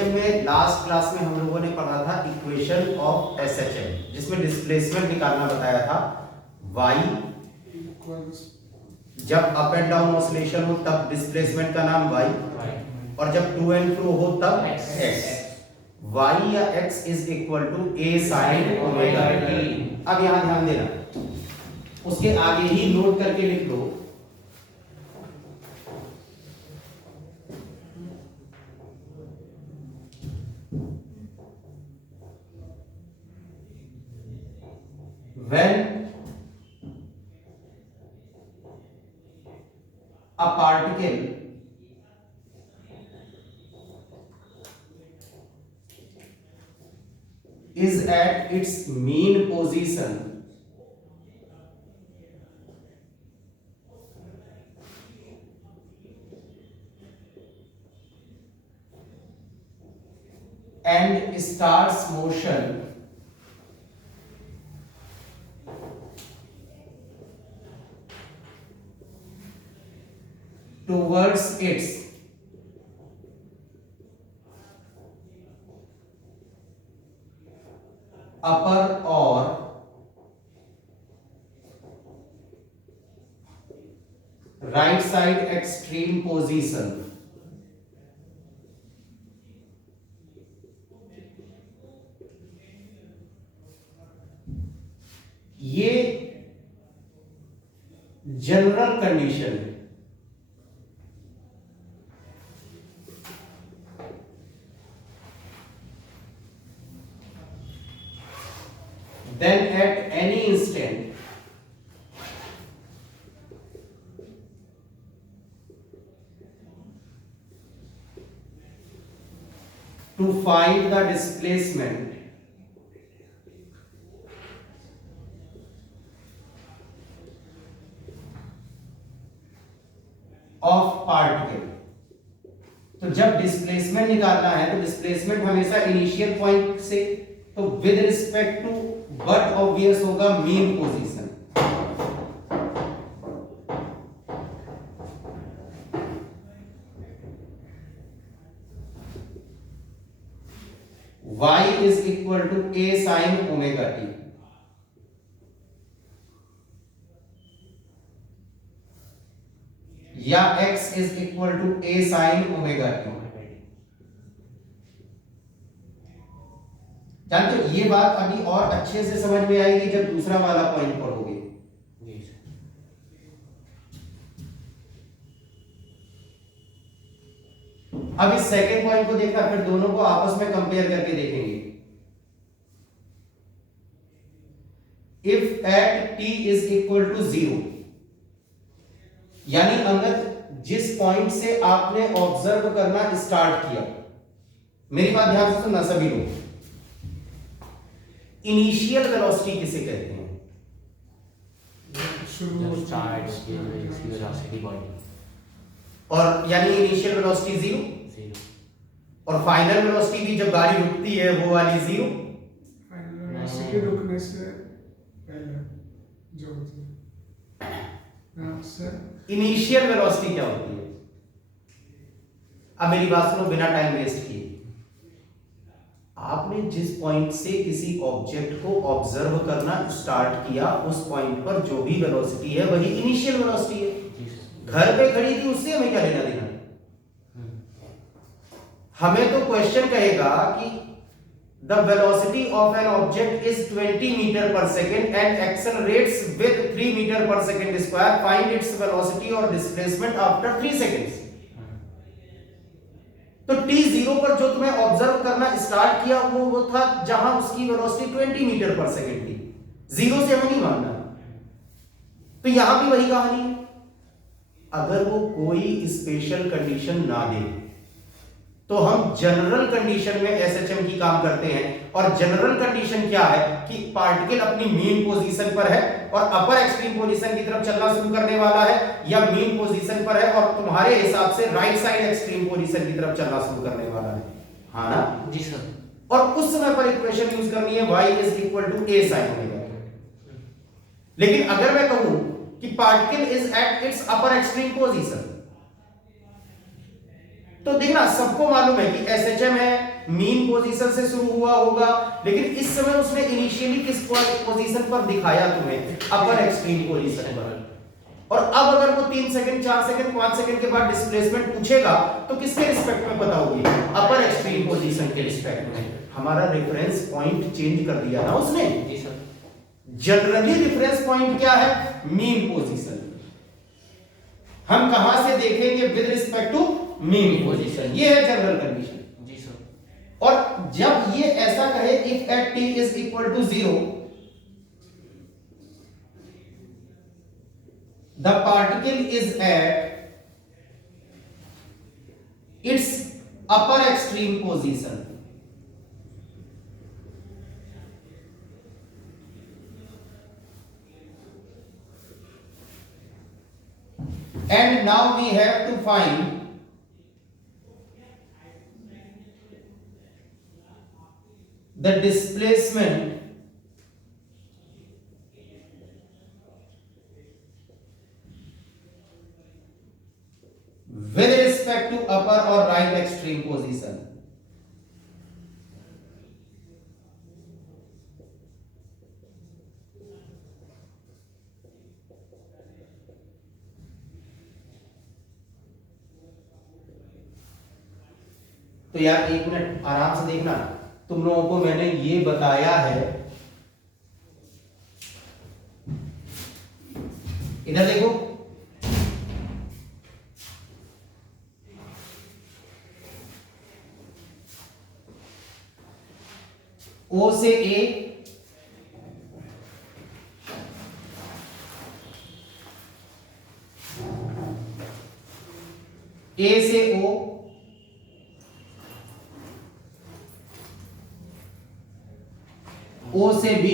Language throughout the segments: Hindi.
एसएचएम में लास्ट क्लास में हम लोगों ने पढ़ा था इक्वेशन ऑफ एसएचएम, जिसमें डिस्प्लेसमेंट निकालना बताया था। y जब अप एंड डाउन ऑसिलेशन हो तब डिस्प्लेसमेंट का नाम y, और जब टू एंड फ्रो हो तब x। y या x is equal to a sin omega t। अब यहां ध्यान देना, उसके आगे ही नोट करके लिख लो when a particle is at its mean position and starts motion towards its upper or right side extreme position, ये जनरल कंडीशन है। Then at any instant to find the displacement of particle। तो जब डिस्प्लेसमेंट निकालना है तो डिस्प्लेसमेंट हमेशा इनिशियल पॉइंट से, तो with respect to what obvious होगा mean position. y is equal to a sin omega t। या x is equal to a sin omega t। जानते हो ये बात अभी और अच्छे से समझ में आएगी जब दूसरा वाला पॉइंट पढ़ोगे। अब इस सेकेंड पॉइंट को देखना, फिर दोनों को आपस में कंपेयर करके देखेंगे। If at t is equal to 0, यानी अगर जिस पॉइंट से आपने ऑब्जर्व करना स्टार्ट किया, मेरी बात ध्यान से सुनना सभी लोग, इनिशियल वेलोसिटी किसे कहते हैं? और यानी इनिशियल वेलोसिटी 0, और फाइनल वेलोसिटी भी जब गाड़ी रुकती है वो वाली 0। रुकने से पहले जो होती है इनिशियल वेलोसिटी क्या होती है? अब मेरी बात सुनो बिना टाइम वेस्ट किए। आपने जिस पॉइंट से किसी ऑब्जेक्ट को ऑब्जर्व करना स्टार्ट किया, उस पॉइंट पर जो भी वेलोसिटी है वही इनिशियल वेलोसिटी है। घर पे खड़ी थी उससे हमें क्या लेना देना? हमें तो क्वेश्चन कहेगा कि the velocity of an object is 20 metre per second and accelerates with 3 metre per second square, find its velocity और डिस्प्लेसमेंट आफ्टर 3 सेकेंड्स। तो t0 पर जो तुम्हें ऑब्जर्व करना स्टार्ट किया वो था जहां उसकी वेलोसिटी 20 मीटर पर सेकेंड थी। 0 से हमें नहीं मानना। तो यहां भी वही कहानी है। अगर वो कोई स्पेशल कंडीशन ना दे तो हम जनरल कंडीशन में एसएचएम की काम करते हैं। और जनरल कंडीशन क्या है कि पार्टिकल अपनी मीन पोजीशन पर है और अपर एक्सट्रीम पोजीशन की तरफ चलना शुरू करने वाला है, या मीन पोजीशन पर है और तुम्हारे हिसाब से राइट साइड एक्सट्रीम पोजीशन की तरफ चलना शुरू करने वाला है। हाँ ना जी सर। और उस समय पर इक्वेशन यूज करनी है y is equal to a sin omega. लेकिन अगर मैं कहूं कि particle is at its upper extreme position, तो देखना सबको मालूम है कि एसएचएम है मीन पोजीशन से शुरू हुआ होगा, लेकिन इस समय उसने इनिशियली किस पोजीशन पर दिखाया तुम्हें? अपर एक्सट्रीम पोजीशन पर। और अब अगर वो 3 सेकंड 4 सेकंड 5 सेकंड के बाद डिस्प्लेसमेंट पूछेगा तो किसके रिस्पेक्ट में पता होगी? अपर एक्सट्रीम पोजीशन के रिस्पेक्ट में। हमारा रेफरेंस पॉइंट चेंज कर दिया ना उसने। जी सर। जनरली रेफरेंस पॉइंट क्या है? Mean position. हम कहां से देखेंगे? With respect to mean position. ये है जनरल कंडीशन। जी सर। और जब ये ऐसा कहे if at t is equal to 0 the particle is at its upper extreme position, and now we have to find the displacement with respect to upper or right extreme position. तो यार एक मिनट आराम से देखना, तुम लोगों को मैंने ये बताया है, इधर देखो, O से A, A से O, O से B,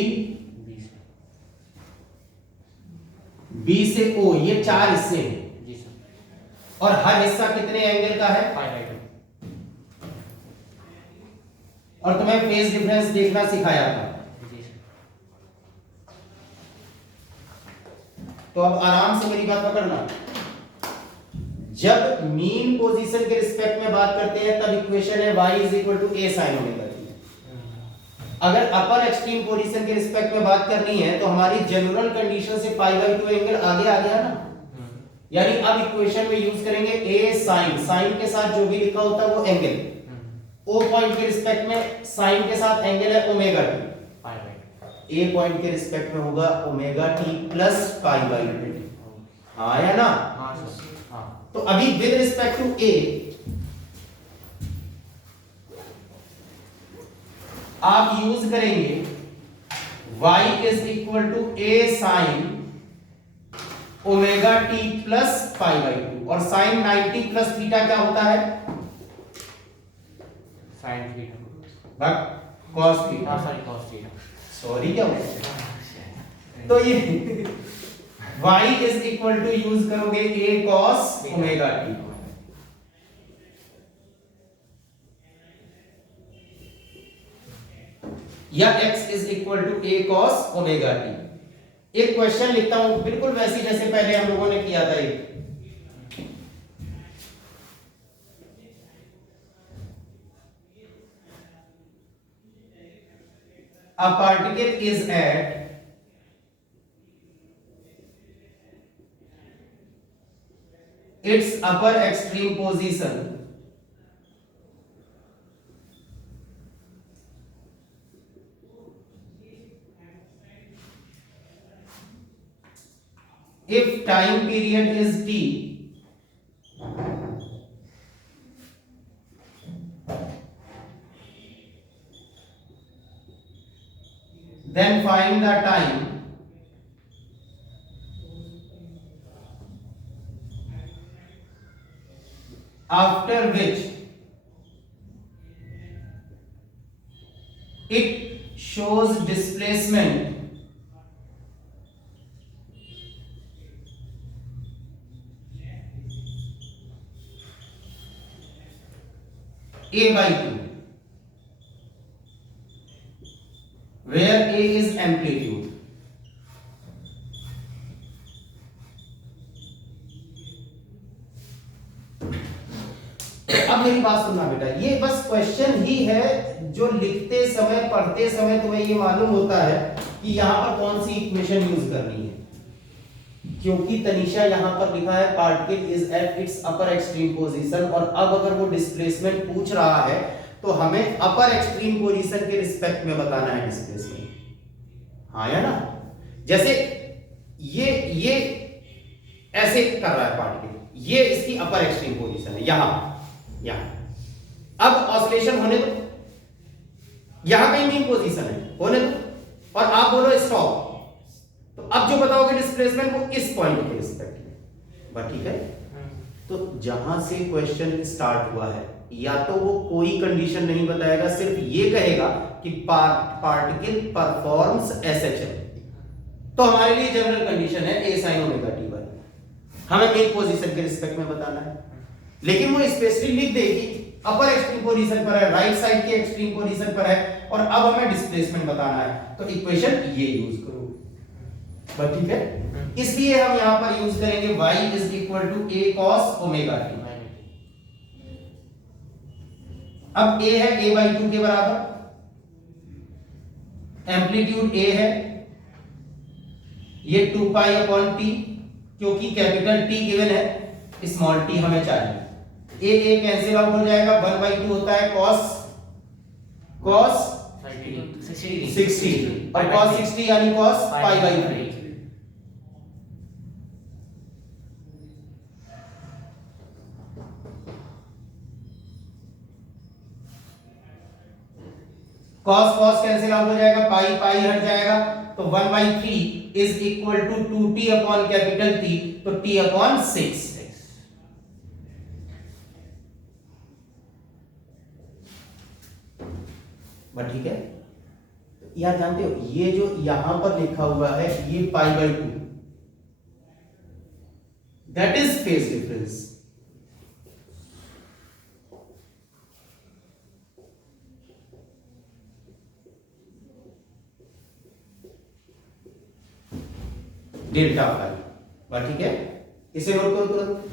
B से O, ये 4 हिस्से हैं। जी सर। और हर हिस्सा कितने एंगल का है? 5/2। और तुम्हें फेज डिफरेंस देखना सिखाया था। जी सर। तो अब आराम से मेरी बात पकड़ना, जब मीन पोजीशन के रिस्पेक्ट में बात करते हैं तब इक्वेशन है y is equal to a sin omega t। अगर अपर एक्सट्रीम पोजीशन के रिस्पेक्ट में बात करनी है तो हमारी जनरल कंडीशन से π/2 एंगल आगे आ गया ना, यानी अब इक्वेशन में यूज करेंगे a sin, साइन के साथ जो भी लिखा होता है वो एंगल, o पॉइंट के रिस्पेक्ट में साइन के साथ एंगल है ओमेगा t, 5/2। a पॉइंट के रिस्पेक्ट में होगा ओमेगा t प्लस π/2। हाँ या ना? हाँ सर। हाँ। तो अभी विद रिस्पेक्ट टू a आप यूज करेंगे y is equal to a sine omega t plus π/2, और साइन 90 प्लस थीटा क्या होता है? Sine theta. But cos theta, हाँ सॉरी, cos थीटा। सॉरी क्या होता? तो ये y is equal to use करोगे a cos ओमेगा t, या x is equal to a cos omega t। एक क्वेश्चन लिखता हूं बिल्कुल वैसी जैसे पहले हम लोगों ने किया था। एक a particle is at its upper extreme position if time period is t then find the time after which it shows displacement a/2, where a is amplitude. अब मेरी बात सुनना बेटा, ये बस क्वेश्चन ही है जो लिखते समय पढ़ते समय तुम्हें ये मालूम होता है कि यहां पर कौन सी इक्वेशन यूज करनी है, क्योंकि तनिषा यहां पर लिखा है particle is at its upper extreme position, और अब अगर वो डिस्प्लेसमेंट पूछ रहा है तो हमें अपर एक्सट्रीम पोजीशन के रिस्पेक्ट में बताना है डिस्प्लेसमेंट, हाँ या ना। जैसे ये ऐसे कर रहा है पार्टिकल, ये इसकी अपर एक्सट्रीम पोजीशन है, यहां अब ऑसिलेशन होने दो, यहां कहीं मीन पोजीशन है, होने दो, और आप बोलो स्टॉप, तो अब जो बताओगे डिस्प्लेसमेंट वो इस पॉइंट के रिस्पेक्ट में, बस ठीक है। तो जहां से क्वेश्चन स्टार्ट हुआ है, या तो वो कोई कंडीशन नहीं बताएगा, सिर्फ ये कहेगा कि पार्टिकल परफॉर्म्स एसएचएल, तो हमारे लिए जनरल कंडीशन है ए साइन ओमेगा टी बाई, हमें मेन पोजीशन के रिस्पेक्ट में बताना है। लेकिन वो स्पेसिफिक लिख दे कि अपर एक्सट्रीम पोजीशन पर है, राइट साइड के एक्सट्रीम पोजीशन पर है, और अब हमें डिस्प्लेसमेंट बताना है, तो इक्वेशन ये यूज करो, बस ठीक है। इसलिए हम यहां पर यूज करेंगे y is equal to a cos omega t। अब a है a by 2 के बराबर, एम्पलीट्यूड a है, ये 2 पाई अपॉन t, क्योंकि कैपिटल T गिवन है, स्मॉल t हमें चाहिए, a कैंसिल आउट हो जाएगा, 1 by 2 होता है cos 60 और cos 60 यानी cos pi by 3। cos cancel out हो जाएगा, पाई हट जाएगा, तो 1 by 3 is equal to 2t upon capital T, तो t अपॉन 6। बस ठीक है। यहां जानते हो ये जो यहां पर लिखा हुआ है ये pi by 2, that is phase difference. Delta pi, बस ठीक है, इसे नोट करो तुरंत।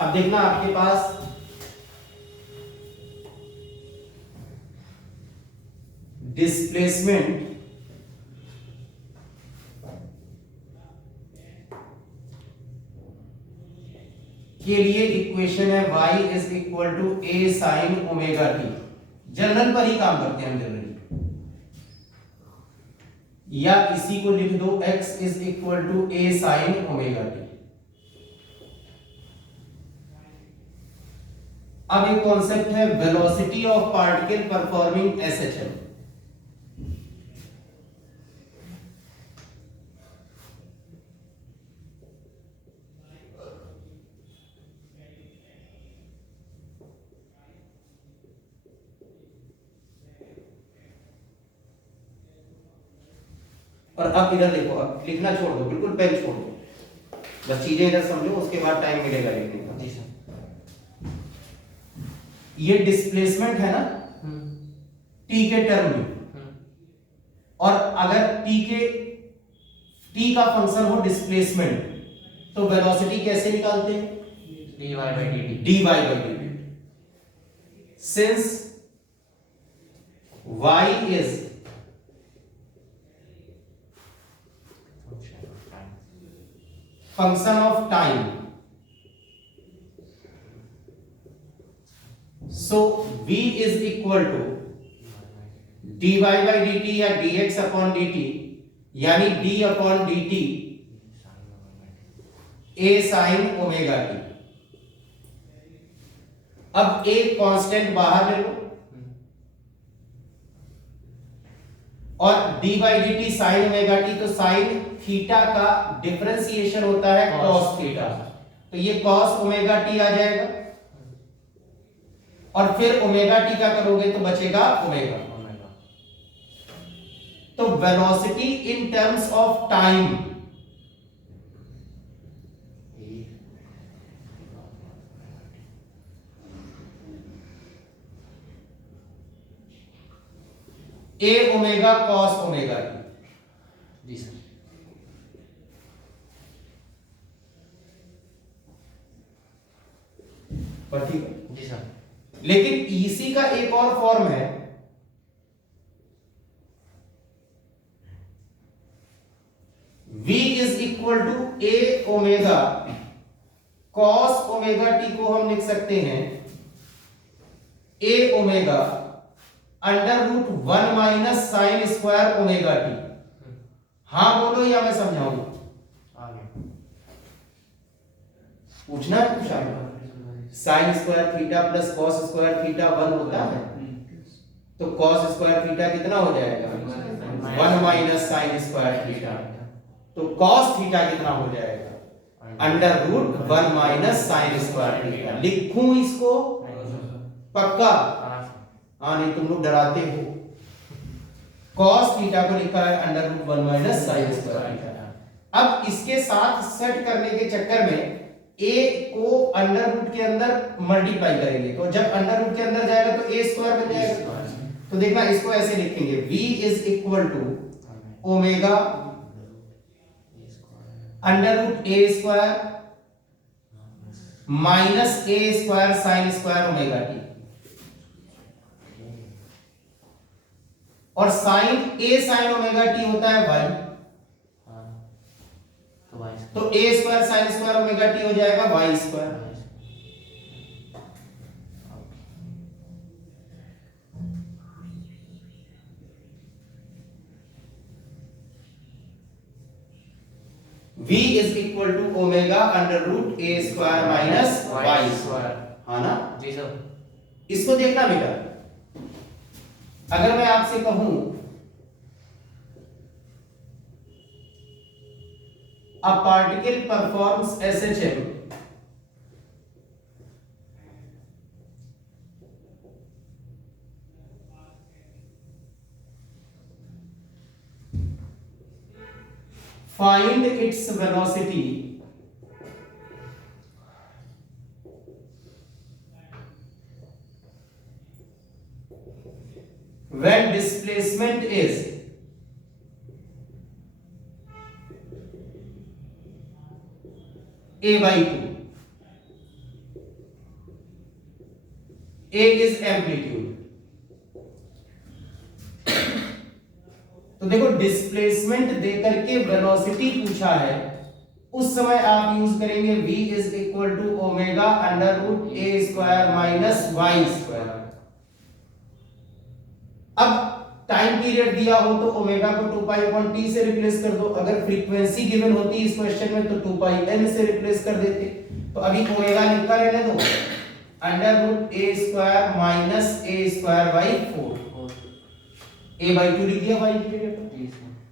अब देखना आपके पास डिस्प्लेसमेंट के लिए इक्वेशन है y is equal to a sine omega t. General पर ही काम करते हैं हम जनरली, या इसी को लिख दो x is equal to a sine omega t. अब एक कॉन्सेप्ट है velocity of particle performing SHL. और अब इधर देखो, अब लिखना छोड़ दो, बिल्कुल पेन छोड़ दो, बस चीजें इधर समझो, उसके बाद टाइम मिलेगा लिखने का। जी सर। ये डिस्प्लेसमेंट है ना t के टर्म में, और अगर t का फंक्शन हो डिस्प्लेसमेंट, तो वेलोसिटी कैसे निकालते हैं? dy by dt। dy by dt। Since y is function of time, so v is equal to dy by dt या dx upon dt, यानी d upon dt a sin omega t। अब a कांस्टेंट बाहर ले लो, और d by dt sin omega t, तो sin थीटा का डिफरेंशिएशन होता है cos थीटा, तो ये cos ओमेगा t आ जाएगा, और फिर ओमेगा t का करोगे तो बचेगा ओमेगा। तो velocity in terms of time a omega cos omega t। जी सर। पर ठीक है। जी सर। लेकिन EC का एक और फॉर्म है, V is equal to A omega cos omega t को हम लिख सकते हैं A omega under root 1 minus sine square omega t. हाँ बोलो या मैं समझाऊं? आगे पूछना है पूछा? Sine square theta plus cos square theta 1 होता है, तो कॉस स्क्वायर थीटा कितना हो जाएगा? 1 माइनस साइन स्क्वायर थीटा। तो कॉस थीटा कितना हो जाएगा? Under root 1 minus sine square theta. लिखूं इसको? पक्का? हाँ, नहीं तुम लोग डराते हो। कॉस थीटा को लिखा है under root 1 minus sine square theta. अब इसके साथ सेट करने के चक्कर में a को अंडर रूट के अंदर मल्टीप्लाई करेंगे, तो जब अंडर रूट के अंदर जाएगा तो a स्क्वायर बन जाएगा। तो देखना इसको ऐसे लिखेंगे, v is equal to omega under root a square minus a square sine square omega T. और sine a sine omega T होता है y, तो a square sine square omega T हो जाएगा y square. v is equal to omega under root a square minus y square. हाँ ना? जी सर। इसको देखना बेटा, अगर मैं आपसे कहूं a particle performs SHM find its velocity when displacement is a by 2, a is amplitude। तो देखो डिस्प्लेसमेंट देकर के वेलोसिटी पूछा है, उस समय आप यूज करेंगे v is equal to omega under root a square minus y square. अब टाइम पीरियड दिया हो तो ओमेगा को 2 पाई अपॉन t से रिप्लेस कर दो, अगर फ्रीक्वेंसी गिवन होती इस क्वेश्चन में तो 2 पाई n से रिप्लेस कर देते। तो अभी ओमेगा लिखा रहने दो, under root a square minus a square by 4, a by 2 लिख दिया y की जगह पर,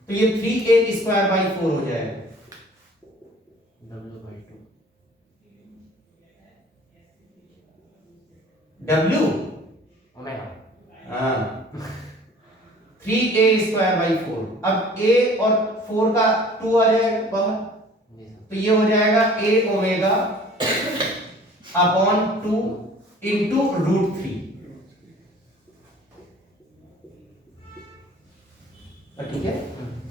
तो ये 3a स्क्वायर बाई 4 हो जाएगा। w ओमेगा, हाँ 3a स्क्वायर बाई 4। अब a और 4 का 2 आ जाएगा बाहर, तो ये हो जाएगा a omega upon 2 into root 3। ठीक है,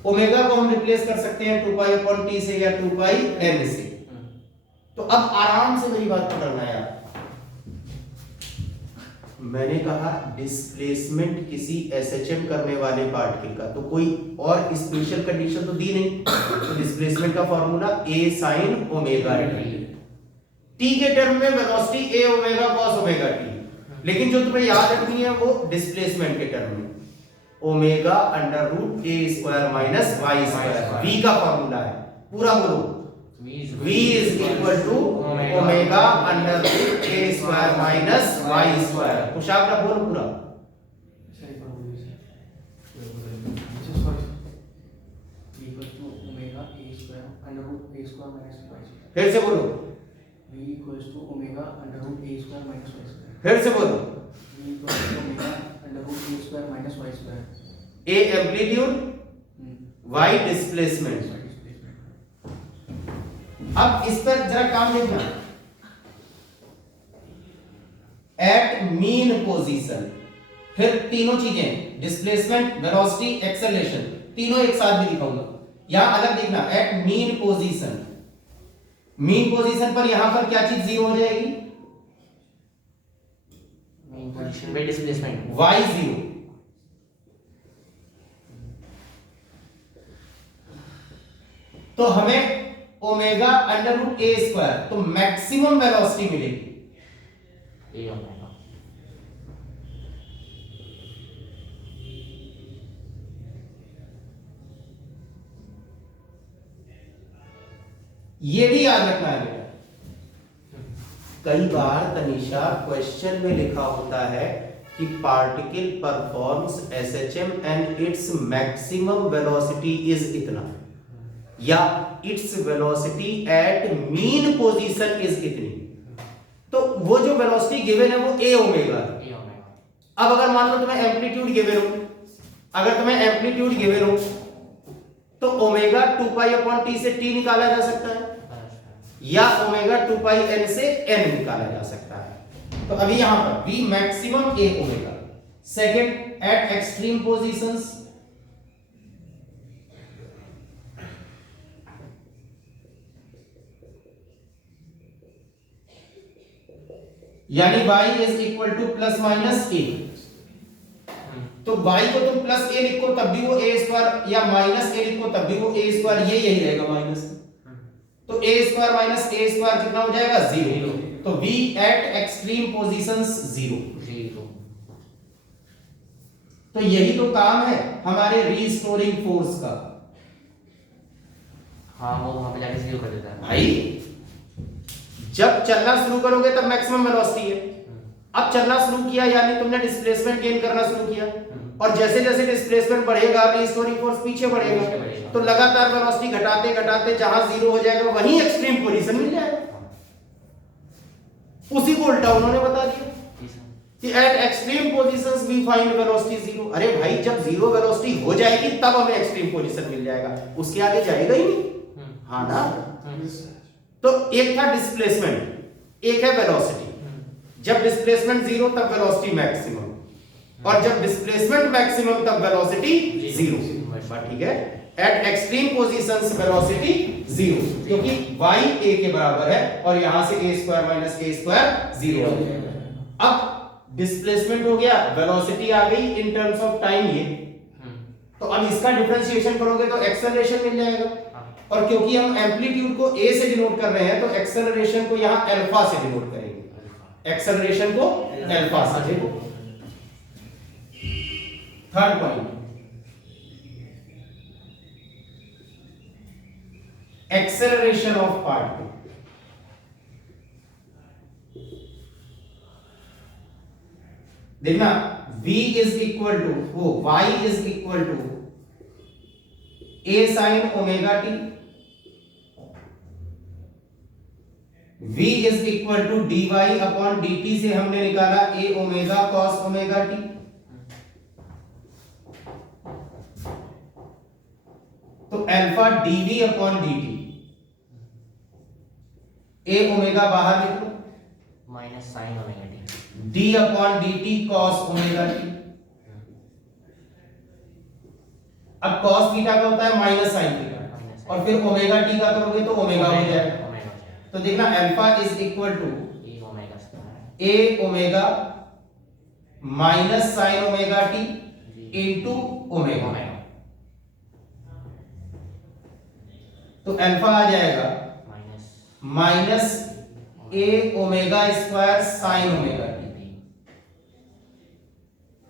ओमेगा को हम रिप्लेस कर सकते हैं 2 पाई अपॉन t से या 2 पाई n से। तो अब आराम से मेरी बात पकड़ना है। मैंने कहा डिस्प्लेसमेंट किसी एसएचएम करने वाले पार्टिकल का, तो कोई और स्पेशल कंडीशन तो दी नहीं। तो डिस्प्लेसमेंट का formula a sin omega t के टर्म में velocity a omega cos omega t, लेकिन जो तुम्हें याद रखनी है वो डिस्प्लेसमेंट के टर्म में omega under root a square minus y square v का फॉर्मूला है। पूरा बोलो, v is equal to omega under root a square minus y square. Kushagra बोल पूरा। फिर से बोलो, फिर से बोलो। a amplitude y displacement. अब इस पर जरा काम देखना, एट मीन पोजीशन, फिर तीनों चीजें डिस्प्लेसमेंट वेलोसिटी एक्सेलरेशन तीनों एक साथ भी दिखाऊंगा। यहां अलग देखना, at mean position, mean position पर यहां पर क्या चीज जीरो हो जाएगी? मेन पोजीशन पे डिस्प्लेसमेंट y 0, तो हमें omega under root a square, तो मैक्सिमम वेलोसिटी मिलेगी। ए ओमेगा ये भी याद रखना है बेटा। कई बार तनिषा क्वेश्चन में लिखा होता है कि particle performs SHM and its maximum velocity is इतना, या its velocity at mean position is इतनी, तो वो जो वेलोसिटी गिवन है वो ए ओमेगा है। ए ओमेगा अब अगर मान लो तुम्हें एम्पलीट्यूड गिवन हो, अगर तुम्हें एम्पलीट्यूड गिवन हो तो ओमेगा 2 पाई अपॉन टी से टी निकाला जा सकता है, या ओमेगा 2 पाई एन से एन निकाला जा सकता है। तो अभी यहां पर v maximum A omega, second at extreme positions, यानी y is equal to plus minus A, तो y को तुम प्लस ए लिखो तब भी वो ए स्क्वायर, या माइनस ए लिखो तब भी वो ए स्क्वायर, ये यही रहेगा माइनस, तो ए स्क्वायर माइनस ए स्क्वायर कितना हो जाएगा 0, तो v एट एक्सट्रीम पोजीशंस 0। तो यही तो काम है हमारे रीस्टोरिंग फोर्स का। हाँ वो वहां पे जाके जीरो कर देता है भाई जब चलना शुरू करोगे तब मैक्सिमम वेलोसिटी है, अब चलना शुरू किया यानी तुमने डिस्प्लेसमेंट गेन करना शुरू किया, और जैसे जैसे डिस्प्लेसमेंट बढ़ेगा रीस्टोरिंग फोर्स पीछे बढ़ेगा, तो लगातार वेलोसिटी घटाते घटाते जहां 0 हो जाएगा वहीं एक्सट्रीम पोजीशन मिल जाएगा। उसी को उल्टा उन्होंने बता दिया कि at extreme positions we find velocity 0। अरे भाई जब 0 वेलोसिटी हो जाएगी तब हमें एक्सट्रीम पोजीशन मिल जाएगा, उसके आगे जाएगा ही नहीं। हाँ ना, तो एक था डिस्प्लेसमेंट, एक है वेलोसिटी। जब डिस्प्लेसमेंट 0 तब वेलोसिटी मैक्सिमम, और जब डिस्प्लेसमेंट मैक्सिमम तब वेलोसिटी 0। ठीक है, एट एक्सट्रीम पोजीशंस वेलोसिटी 0, क्योंकि y a के बराबर है और यहां से a square minus a square 0 हो जाएगा। अब डिस्प्लेसमेंट हो गया, वेलोसिटी आ गई इन टर्म्स ऑफ टाइम ये, तो अब इसका डिफरेंशिएशन करोगे तो एक्सेलरेशन मिल जाएगा, और क्योंकि हम एम्पलीट्यूड को a से डिनोट कर रहे हैं तो एक्सेलरेशन को यहां अल्फा से डिनोट करेंगे, एक्सेलरेशन को अल्फा से। देखो third point, acceleration of particle. देखना v इज इक्वल टू वो y is equal to a sine omega t, v is equal to dy upon dt से हमने निकाला a omega cos omega t, तो alpha dv upon dt, a omega बाहर लिख लो, minus sine omega T, d upon dt cos omega t। अब कॉस थीटा का होता है माइनस साइन थीटा, और फिर ओमेगा t का करोगे तो ओमेगा हो जाएगा। तो देखना alpha is equal to a omega minus sine omega t into omega, तो अल्फा आ जाएगा minus a omega square sine omega t,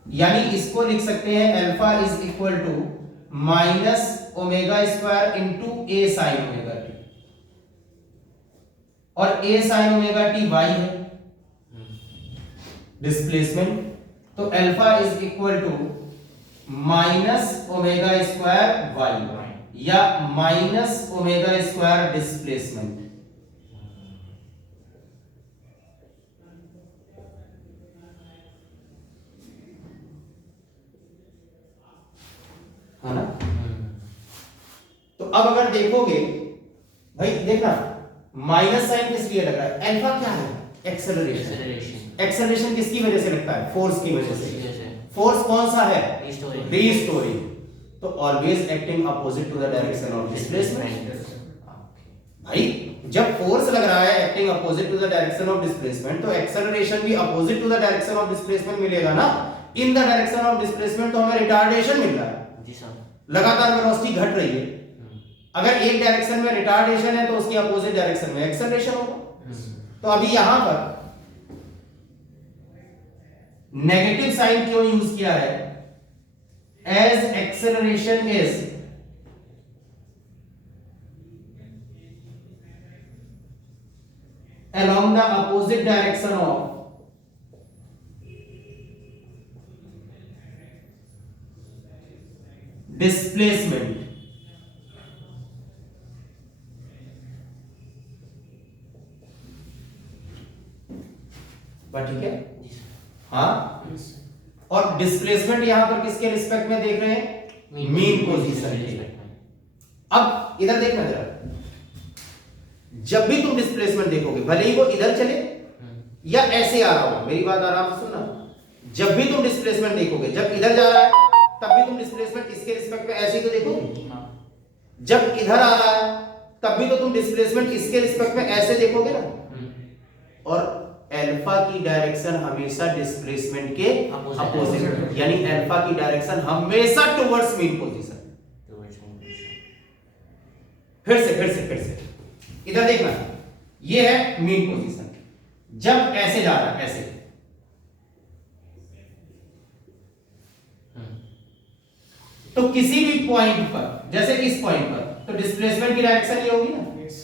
यानी इसको लिख सकते हैं alpha is equal to minus omega square into a sine omega t, और a sine omega t y है डिस्प्लेसमेंट, तो alpha is equal to minus omega square y या माइनस ओमेगा स्क्वायर डिस्प्लेसमेंट। है ना, तो अब अगर देखोगे भाई देखना माइनस साइन किस लिए लग रहा है, अल्फा क्या है, एक्सेलरेशन। एक्सेलरेशन किसकी वजह से लगता है, फोर्स की वजह से। फोर्स कौन सा है, रीस्टोरिंग, तो always acting opposite to the direction of displacement. भाई जब फोर्स लग रहा है acting opposite to the direction of displacement, तो एक्सेलरेशन भी opposite to the direction of displacement मिलेगा ना। In the direction of displacement तो हमें रिटार्डेशन मिल रहा है, जी सर। लगातार वेलोसिटी घट रही है। अगर एक डायरेक्शन में रिटार्डेशन है तो उसकी अपोजिट डायरेक्शन में एक्सेलरेशन होगा। तो अभी यहां पर नेगेटिव साइन क्यों यूज किया है? As acceleration is along the opposite direction of displacement, बात ठीक है? हाँ, Yes. और डिस्प्लेसमेंट यहां पर किसके रिस्पेक्ट में देख रहे हैं? मीन पोजीशन के। अब इधर देखना जरा, जब भी तुम डिस्प्लेसमेंट देखोगे, भले ही वो इधर चले या ऐसे आ रहा हो, मेरी बात आराम से सुनना, जब भी तुम डिस्प्लेसमेंट देखोगे, जब इधर जा रहा है तब भी तुम डिस्प्लेसमेंट इसके रिस्पेक्ट में ऐसे ही तो देखोगे। जब इधर आ रहा है तब भी तो तुम डिस्प्लेसमेंट इसके रिस्पेक्ट में ऐसे देखोगे ना। और अल्फा की डायरेक्शन हमेशा डिस्प्लेसमेंट के अपोजिट, यानी अल्फा की डायरेक्शन हमेशा टुवर्ड्स मीन पोजीशन। फिर से इधर देखना, ये है मीन पोजीशन। जब ऐसे जा रहा है, ऐसे, तो किसी भी पॉइंट पर, जैसे इस पॉइंट पर, तो डिस्प्लेसमेंट की डायरेक्शन ये होगी ना, Yes.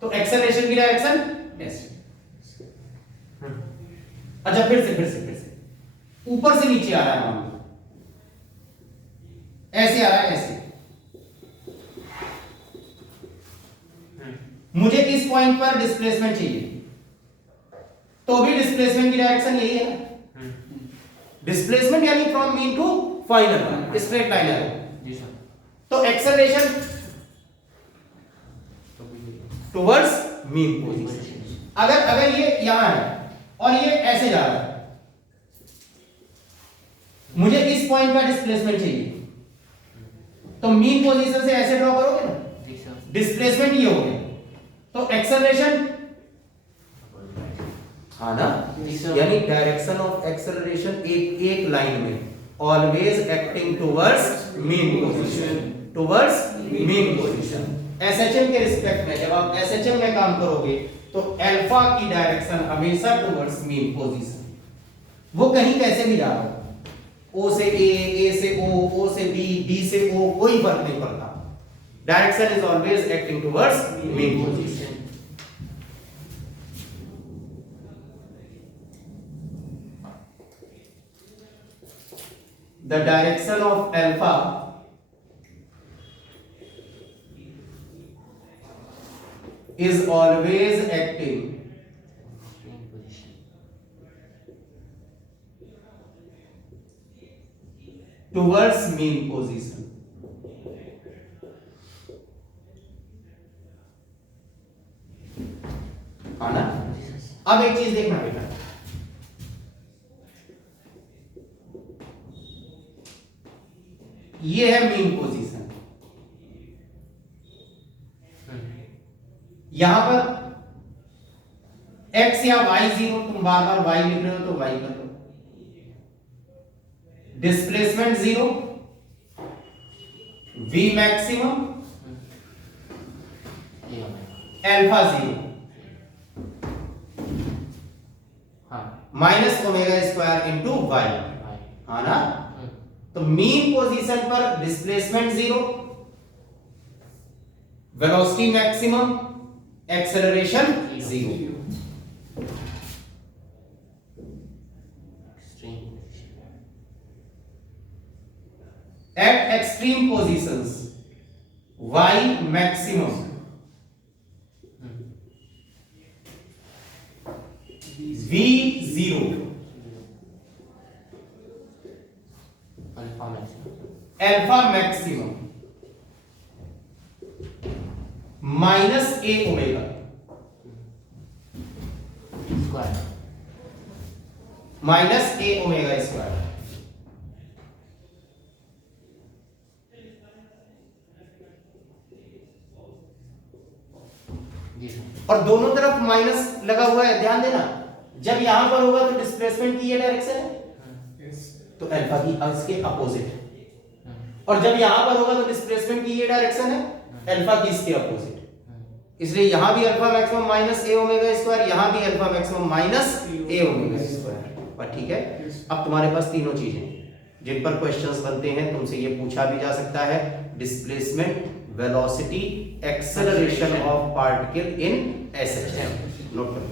तो एक्सेलरेशन की डायरेक्शन ऐसे। अच्छा, फिर से ऊपर से नीचे आ रहा है, मान लो ऐसे आ रहा है, ऐसे। मुझे इस पॉइंट पर डिस्प्लेसमेंट चाहिए, तो भी डिस्प्लेसमेंट की डायरेक्शन यही है ना। डिस्प्लेसमेंट यानी from mean to final, straight line है। जी सर। तो एक्सेलरेशन टुवर्ड्स मीन पोजीशन। अगर ये यहां है और ये ऐसे जा रहा है, मुझे इस पॉइंट का डिस्प्लेसमेंट चाहिए, तो मीन पोजीशन से ऐसे ड्रॉ करोगे ना, जी सर। डिस्प्लेसमेंट ये हो गया, तो एक्सेलरेशन, हाँ ना, जी सर। यानी डायरेक्शन ऑफ एक्सेलरेशन एक लाइन में always acting towards mean position, towards mean position. SHM के रिस्पेक्ट में जब आप एसएचएम में काम करोगे तो अल्फा की डायरेक्शन हमेशा टुवर्ड्स मीन पोजीशन। वो कहीं कैसे भी जा रहा हो, ओ से ए से ओ से बी से ओ, कोई फर्क नहीं पड़ता, direction is always acting towards mean position. The direction of alpha is always acting towards mean position. हाँ ना? अब एक चीज देखना बेटा, ये है मीन पोजीशन। यहां पर x या y जीरो, तुम बार बार y लिख रहे हो तो y कर लो, displacement zero, v maximum, alpha zero, minus omega square into Y, हाँ ना? तो मीन पोजीशन पर displacement zero, velocity maximum, acceleration zero. At extreme positions, y maximum, v zero, alpha maximum, minus a omega square, minus a omega square। जी जी सर। और दोनों तरफ माइनस लगा हुआ है, ध्यान देना। जब यहां पर होगा तो डिस्प्लेसमेंट की ये डायरेक्शन है, यस तो अल्फा की इसके अपोजिट, और जब यहां पर होगा तो डिस्प्लेसमेंट की ये डायरेक्शन है, अल्फा की इसके अपोजिट। इसलिए यहां भी अल्फा मैक्सिमम माइनस ए ओमेगा स्क्वायर, यहां भी अल्फा मैक्सिमम माइनस ए ओमेगा स्क्वायर। और ठीक है, अब तुम्हारे पास तीनों चीजें जिन पर क्वेश्चंस बनते हैं, तुमसे ये पूछा भी जा सकता है, displacement, velocity, acceleration of particle in S. Note करो।